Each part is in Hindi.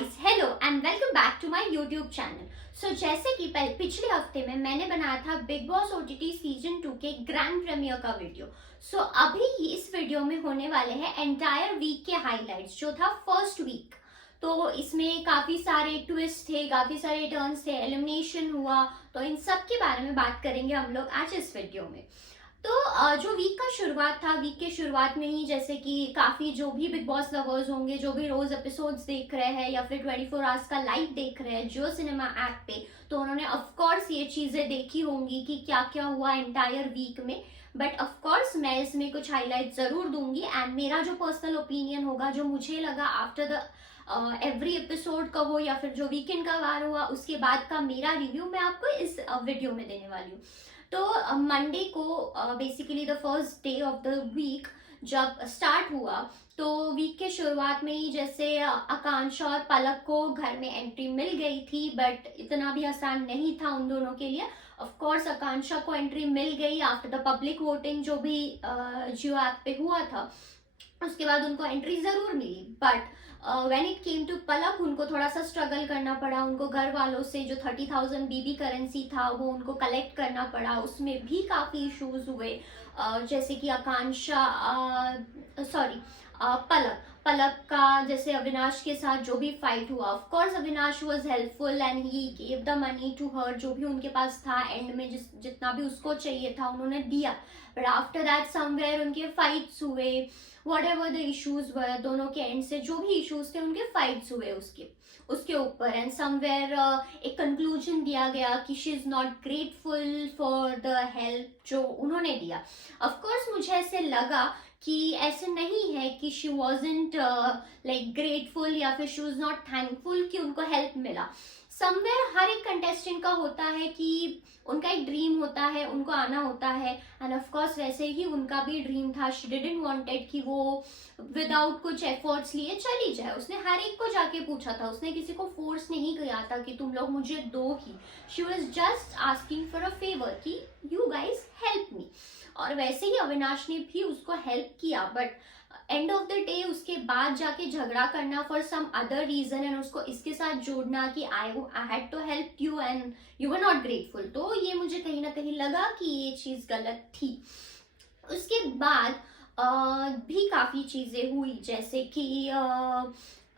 Guys, hello and welcome back to my YouTube channel. So जैसे कि पिछले हफ्ते में मैंने बनाया था बिग बॉस ओटीटी सीजन 2 के ग्रैंड प्रीमियर का वीडियो। सो अभी इस वीडियो में होने वाले हैं एंटायर वीक के हाइलाइट्स, जो था फर्स्ट वीक। तो इसमें काफी सारे ट्विस्ट थे, काफी सारे टर्न्स थे, एलिमिनेशन हुआ, तो इन सब के बारे में बात करेंगे हम लोग आज इस वीडियो में। तो जो वीक का शुरुआत था, वीक के शुरुआत में ही जैसे कि काफी जो भी बिग बॉस लवर्स होंगे, जो भी रोज एपिसोड्स देख रहे हैं या फिर 24 आवर्स का लाइव देख रहे हैं जियो सिनेमा ऐप पे, तो उन्होंने ऑफ कोर्स ये चीजें देखी होंगी कि क्या क्या हुआ एंटायर वीक में। बट ऑफ कोर्स मैं इसमें कुछ हाईलाइट जरूर दूंगी एंड मेरा जो पर्सनल ओपिनियन होगा, जो मुझे लगा आफ्टर द एवरी एपिसोड का हो या फिर जो वीकेंड का वार हुआ उसके बाद का मेरा रिव्यू मैं आपको इस वीडियो में देने वाली हूँ। तो मंडे को basically the first day of the week जब स्टार्ट हुआ, तो वीक के शुरुआत में ही जैसे आकांक्षा और पलक को घर में एंट्री मिल गई थी, बट इतना भी आसान नहीं था उन दोनों के लिए। ऑफ कोर्स आकांक्षा को एंट्री मिल गई आफ्टर द पब्लिक वोटिंग जो भी जियो ऐप पे हुआ था, उसके बाद उनको एंट्री जरूर मिली। But when it came to Palak, उनको थोड़ा सा स्ट्रगल करना पड़ा। उनको घर वालों से जो 30,000 बीबी करेंसी था वो उनको कलेक्ट करना पड़ा, उसमें भी काफी इश्यूज हुए। जैसे कि आकांक्षा पलक पलक का जैसे अविनाश के साथ जो भी फाइट हुआ, of course Avinash was helpful and he gave the money to her, जो भी उनके पास था एंड में जितना भी उसको चाहिए था उन्होंने दिया। बट आफ्टर दैट समवेयर उनके फाइट्स हुए, वट एवर द इशूज वर, दोनों के एंड से जो भी इशूज थे उनके फाइट्स हुए उसके ऊपर। एंड समवेयर एक कंक्लूजन दिया गया कि she is not grateful for the help जो उन्होंने दिया। ऑफ कोर्स मुझे ऐसे लगा कि ऐसे नहीं है कि शी वॉजेंट लाइक ग्रेटफुल या फिर शी वॉज नॉट थैंकफुल कि उनको हेल्प मिला। समवेयर हर एक कंटेस्टेंट का होता है कि उनका एक ड्रीम होता है, उनको आना होता है, एंड ऑफ कोर्स वैसे ही उनका भी ड्रीम था। शी डिडंट वांटेड कि वो विदाउट कुछ एफर्ट्स लिए चली जाए। उसने हर एक को जाके पूछा था, उसने किसी को फोर्स नहीं किया था कि तुम लोग मुझे दो ही। She was just asking for a favour कि यू गाइज हेल्प मी। और वैसे ही अविनाश ने भी उसको हेल्प किया, but end of the day उसके बाद जाके झगड़ा करना for some other reason and उसको इसके साथ जोड़ना कि I had to help you and you were not grateful, तो ये मुझे कहीं ना कहीं लगा कि ये चीज गलत थी। उसके बाद भी काफी चीजें हुई, जैसे कि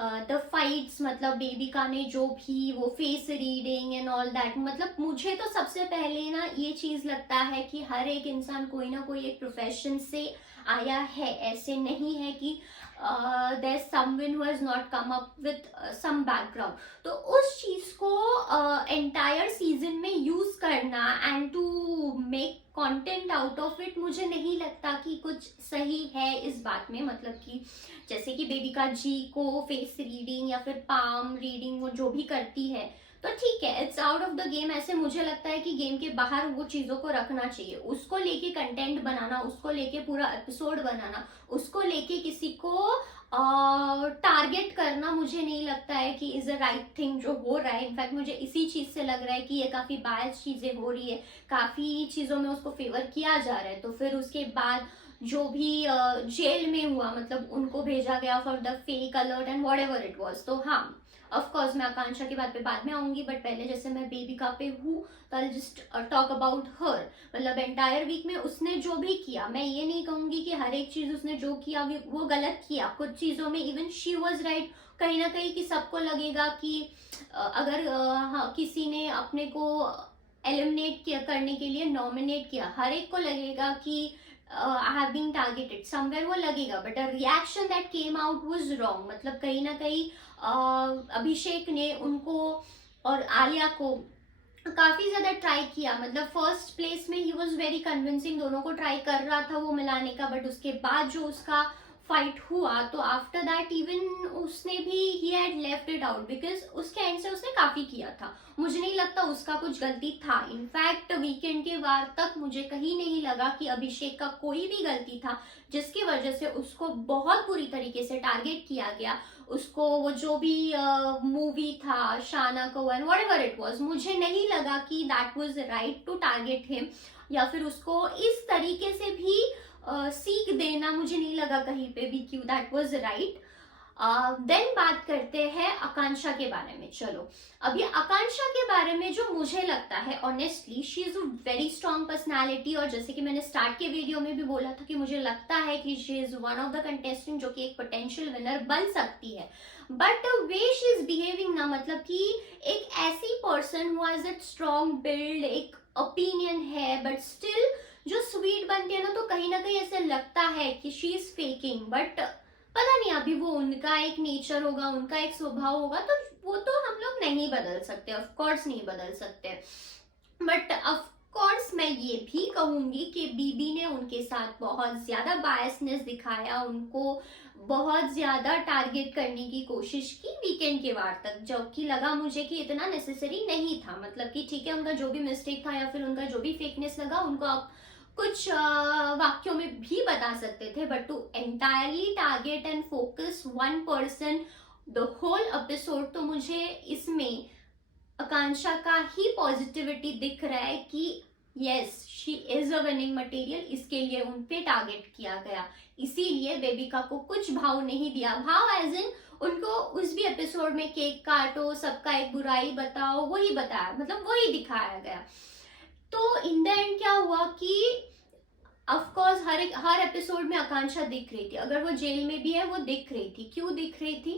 द फाइट्स, मतलब बेबिका ने जो भी वो face reading and all that, मतलब मुझे तो सबसे पहले ना ये चीज लगता है कि हर एक इंसान कोई ना कोई एक प्रोफेशन से आया है। ऐसे नहीं है कि there someone who has not come up with some background. तो उस चीज को एंटायर सीजन में यूज करना and to make content out of it, मुझे नहीं लगता कि कुछ सही है इस बात में। मतलब कि जैसे कि बेबिका जी को फेस रीडिंग या फिर पाम रीडिंग वो जो भी करती है, तो ठीक है, it's out of the game. ऐसे मुझे लगता है कि गेम के बाहर वो चीजों को रखना चाहिए। उसको लेके कंटेंट बनाना, उसको लेके पूरा एपिसोड बनाना, उसको लेके किसी को टारगेट करना, मुझे नहीं लगता है कि इज अ राइट थिंग जो हो रहा है। इनफैक्ट मुझे इसी चीज से लग रहा है कि ये काफी बायस चीजें हो रही है, काफी चीजों में उसको फेवर किया जा रहा है। तो फिर उसके बाद जो भी जेल में हुआ, मतलब उनको भेजा गया for the fake alert and what ever it was. तो हाँ, ऑफ कोर्स मैं आकांक्षा की बात पे बाद में आऊंगी, बट पहले जैसे मैं बेबिका पे हूँ तो I just talk about her. मतलब एंटायर वीक में उसने जो भी किया, मैं ये नहीं कहूंगी कि हर एक चीज उसने जो किया वो गलत किया। कुछ चीजों में इवन शी वाज राइट कहीं ना कहीं, कि सबको लगेगा कि अगर हाँ, किसी ने अपने को एलिमिनेट करने के लिए नॉमिनेट किया, हर एक को लगेगा कि I have been targeted somewhere, वो लगेगा। But a reaction that came out was wrong. मतलब कहीं ना कहीं अभिषेक ने उनको और आलिया को काफी ज्यादा ट्राई किया। मतलब फर्स्ट प्लेस में ही वाज वेरी कन्विंसिंग, दोनों को ट्राई कर रहा था वो मिलाने का। बट उसके बाद जो उसका फाइट हुआ, तो आफ्टर दैट इवन उसने भी he had left it out, because उसके एंड से उसने काफी किया था। मुझे नहीं लगता उसका कुछ गलती था। इनफैक्ट वीकेंड के वार तक मुझे कहीं नहीं लगा कि अभिषेक का कोई भी गलती था जिसकी वजह से उसको बहुत बुरी तरीके से टारगेट किया गया। उसको वो जो भी मूवी था शाना कौन व्हाटएवर इट वाज, मुझे नहीं लगा कि that was right to target him, या फिर उसको इस तरीके से भी सीख देना मुझे नहीं लगा कहीं पे भी कि दैट वाज राइट। देन बात करते हैं आकांक्षा के बारे में। चलो अभी आकांक्षा के बारे में जो मुझे लगता है, honestly she is a very strong personality, और जैसे कि मैंने स्टार्ट के वीडियो में भी बोला था कि मुझे लगता है कि she is one of the contestant जो कि एक पोटेंशियल विनर बन सकती है। But way she is behaving ना, मतलब कि एक ऐसी person who has that strong build, एक ओपिनियन है, बट स्टिल जो स्वीट बनती है ना, तो कहीं ना कहीं ऐसे लगता है कि शी इज फेकिंग। बट पता नहीं, अभी वो उनका एक नेचर होगा, उनका एक स्वभाव होगा, तो वो तो हम लोग नहीं बदल सकते, ऑफ कोर्स नहीं बदल सकते। बट ऑफ कोर्स मैं ये भी कहूंगी कि बीबी ने उनके साथ बहुत ज्यादा बायसनेस दिखाया, उनको बहुत ज्यादा टारगेट करने की कोशिश की वीकेंड के वार तक, जो कि लगा मुझे कि इतना नेसेसरी नहीं था। मतलब कि ठीक है, उनका जो भी मिस्टेक था या फिर उनका जो भी फेकनेस लगा, उनको आप कुछ वाक्यों में भी बता सकते थे, but to entirely target and focus one person the whole episode, तो मुझे इसमें आकांक्षा का ही पॉजिटिविटी दिख रहा है कि yes she is a winning material, इसके लिए उन पे टारगेट किया गया, इसीलिए बेबिका को कुछ भाव नहीं दिया। भाव एज इन उनको उस भी एपिसोड में केक काटो, सबका एक बुराई बताओ, वही बताया, मतलब वही दिखाया गया। तो इन द एंड क्या हुआ कि ऑफ कोर्स हर एपिसोड में आकांक्षा दिख रही थी, अगर वो जेल में भी है वो दिख रही थी। क्यों दिख रही थी?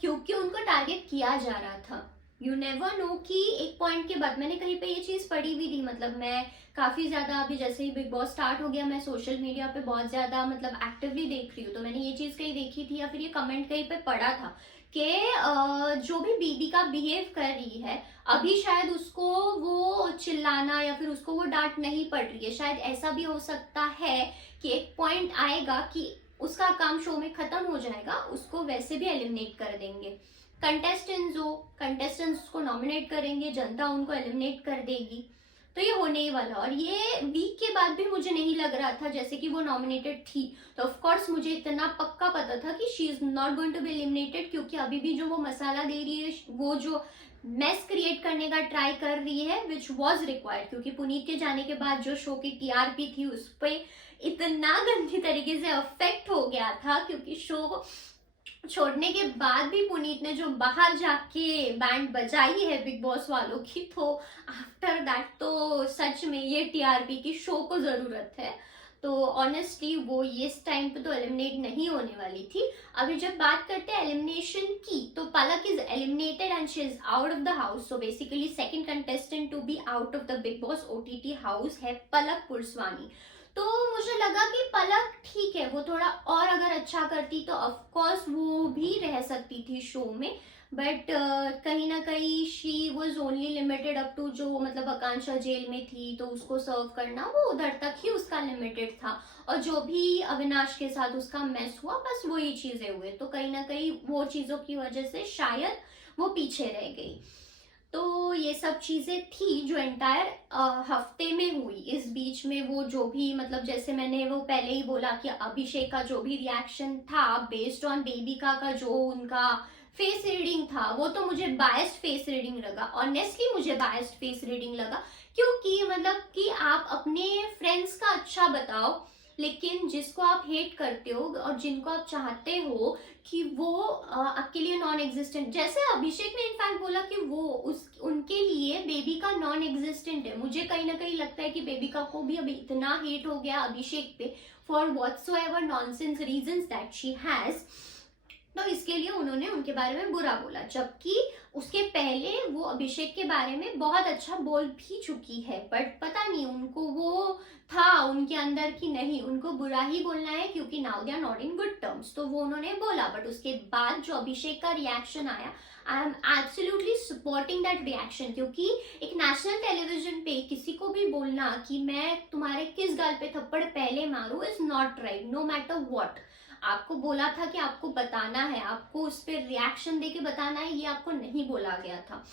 क्योंकि उनको टारगेट किया जा रहा था। यू नेवर नो कि एक पॉइंट के बाद, मैंने कहीं पे ये चीज पढ़ी हुई थी, मतलब मैं काफी ज्यादा अभी जैसे ही बिग बॉस स्टार्ट हो गया, मैं सोशल मीडिया पे बहुत ज्यादा मतलब एक्टिवली देख रही हूँ, तो मैंने ये चीज कहीं देखी थी या फिर ये कमेंट कहीं पे पढ़ा था कि जो भी बीबी का बिहेव कर रही है अभी, शायद उसको वो चिल्लाना या फिर उसको वो डांट नहीं पड़ रही है, शायद ऐसा भी हो सकता है कि एक पॉइंट आएगा कि उसका काम शो में खत्म हो जाएगा, उसको वैसे भी एलिमिनेट कर देंगे। कंटेस्टेंट्स उसको नॉमिनेट करेंगे, जनता उनको एलिमिनेट कर देगी, तो ये होने ही वाला। और ये वीक के बाद भी मुझे नहीं लग रहा था जैसे कि वो नॉमिनेटेड थी, तो ऑफ कोर्स मुझे इतना पक्का पता था कि she is not going to be eliminated, क्योंकि अभी भी जो वो मसाला दे रही है, वो जो मेस क्रिएट करने का ट्राई कर रही है, विच वॉज रिक्वायर्ड, क्योंकि पुनीत के जाने के बाद जो शो की टीआरपी थी उस पर इतना गंदी तरीके से अफेक्ट हो गया था, क्योंकि शो छोड़ने के बाद भी पुनीत ने जो बाहर जाके बैंड बजाई है बिग बॉस वालों की, तो आफ्टर दैट तो सच में ये टीआरपी की शो को जरूरत है। तो ऑनेस्टली वो ये इस टाइम पे तो एलिमिनेट नहीं होने वाली थी। अभी जब बात करते हैं एलिमिनेशन की, तो Palak is eliminated and she is out of the house. So basically second contestant to be out of the Bigg Boss OTT house है पलक पुरस्वानी। तो मुझे लगा कि पलक ठीक है, वो थोड़ा और अगर अच्छा करती तो ऑफ कोर्स वो भी रह सकती थी शो में, बट कहीं ना कहीं she was only limited up to, जो मतलब आकांक्षा जेल में थी तो उसको सर्व करना, वो उधर तक ही उसका लिमिटेड था, और जो भी अविनाश के साथ उसका मैस हुआ बस वही चीजें हुए, तो कहीं ना कहीं वो चीजों की वजह से शायद वो पीछे रह गई। तो ये सब चीजें थी जो एंटायर हफ्ते में हुई। इस बीच में वो जो भी मतलब जैसे मैंने वो पहले ही बोला कि अभिषेक का जो भी रिएक्शन था बेस्ड ऑन बेबिका का जो उनका फेस रीडिंग था, वो तो मुझे बायस्ड फेस रीडिंग लगा। ऑनेस्टली मुझे बायस्ड फेस रीडिंग लगा, क्योंकि मतलब कि आप अपने फ्रेंड्स का अच्छा बताओ, लेकिन जिसको आप हेट करते हो और जिनको आप चाहते हो कि वो आपके लिए नॉन एग्जिस्टेंट, जैसे अभिषेक ने इनफैक्ट बोला कि वो उनके लिए बेबिका नॉन एग्जिस्टेंट है। मुझे कहीं ना कहीं लगता है कि बेबिका को भी अभी इतना हेट हो गया अभिषेक पे for whatsoever nonsense reasons that she has, तो इसके लिए उन्होंने उनके बारे में बुरा बोला, जबकि उसके पहले वो अभिषेक के बारे में बहुत अच्छा बोल भी चुकी है। बट पता नहीं उनको वो था उनके अंदर कि नहीं, उनको बुरा ही बोलना है क्योंकि now they are not in good terms, तो वो उन्होंने बोला। बट उसके बाद जो अभिषेक का रिएक्शन आया, I am absolutely supporting that reaction, क्योंकि एक नेशनल टेलीविजन पे किसी को भी बोलना कि मैं तुम्हारे किस गाल पे थप्पड़ पहले मारूं is not right, no matter what. आपको बोला था कि आपको बताना है, आपको उस पर रिएक्शन देके बताना है, ये आपको नहीं बोला गया था।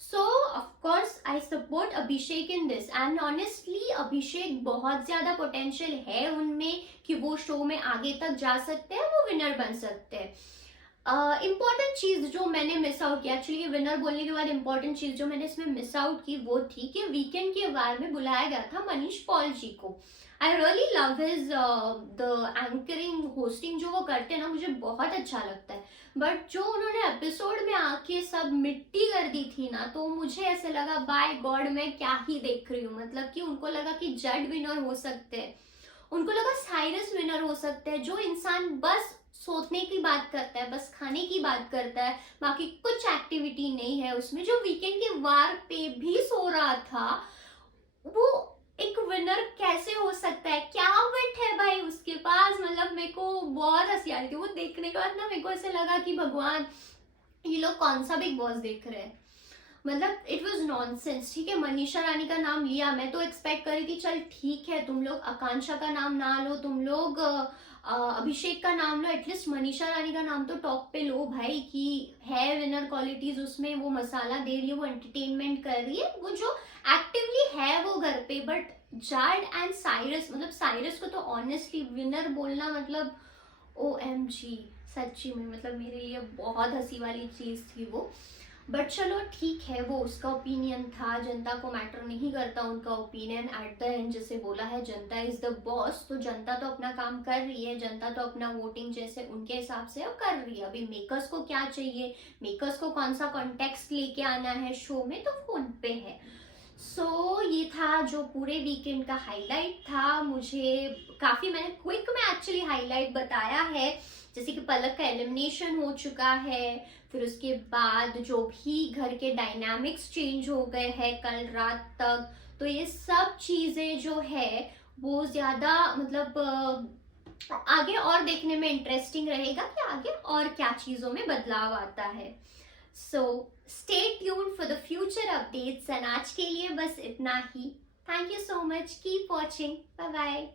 So of course I support Abhishek in this, and honestly Abhishek बहुत ज्यादा पोटेंशियल है उनमें कि वो शो में आगे तक जा सकते हैं, वो विनर बन सकते हैं। इंपॉर्टेंट चीज जो मैंने मिस आउट की, एक्चुअली विनर बोलने के बाद इंपॉर्टेंट चीज जो मैंने इसमें मिस आउट की वो थी कि वीकेंड के वार में बुलाया गया था मनीष पॉल जी को। I really love his the anchoring hosting जो वो करते हैं ना, मुझे बहुत अच्छा लगता है। बट जो उन्होंने एपिसोड में आके सब मिट्टी कर दी थी ना, तो मुझे ऐसे लगा बाय गॉड मैं क्या ही देख रही हूँ। मतलब कि उनको लगा कि जड विनर हो सकते हैं, उनको लगा साइरस विनर हो सकते हैं। जो इंसान बस सोचने की बात करता है, बस खाने की बात करता है, बाकी कुछ एक्टिविटी नहीं है उसमें, जो वीकेंड के वार पे भी सो रहा था, वो एक विनर कैसे हो सकता है? क्या विट है भाई उसके पास। मतलब मेरे को बहुत हंसी आ रही थी वो देखने के बाद ना। मेरे को ऐसे लगा कि भगवान, ये लोग कौन सा बिग बॉस देख रहे हैं। मतलब इट वॉज नॉनसेंस। ठीक है, मनीषा रानी का नाम लिया, मैं तो एक्सपेक्ट करी थी चल ठीक है तुम लोग आकांक्षा का नाम ना लो, तुम लोग अभिषेक का नाम लो, एटलीस्ट मनीषा रानी का नाम तो टॉप पे लो भाई, कि है विनर क्वालिटीज उसमें, वो मसाला दे रही है, वो एंटरटेनमेंट कर रही है, वो जो एक्टिवली है वो घर पे। बट जार्ड एंड साइरस, मतलब साइरस को तो ऑनेस्टली विनर बोलना मतलब OMG, सच्ची में मतलब मेरे लिए बहुत हंसी वाली चीज थी वो। बट चलो ठीक है, वो उसका ओपिनियन था, जनता को मैटर नहीं करता उनका ओपिनियन। एट द एंड जैसे बोला है, जनता इज द बॉस, तो जनता तो अपना काम कर रही है, जनता तो अपना वोटिंग जैसे उनके हिसाब से अब कर रही है। अभी मेकर्स को क्या चाहिए, मेकर्स को कौन सा कॉन्टेक्स्ट लेके आना है शो में, तो वो उन पे है। सो ये था जो पूरे वीकेंड का हाईलाइट था। मुझे काफी, मैंने क्विक में एक्चुअली हाईलाइट बताया है, जैसे कि पलक का एलिमिनेशन हो चुका है, फिर उसके बाद जो भी घर के डायनामिक्स चेंज हो गए हैं कल रात तक, तो ये सब चीजें जो है वो ज्यादा मतलब आगे और देखने में इंटरेस्टिंग रहेगा कि आगे और क्या चीजों में बदलाव आता है। So stay tuned for the future updates, and आज के लिए बस इतना ही। Thank you so much, keep watching, bye bye.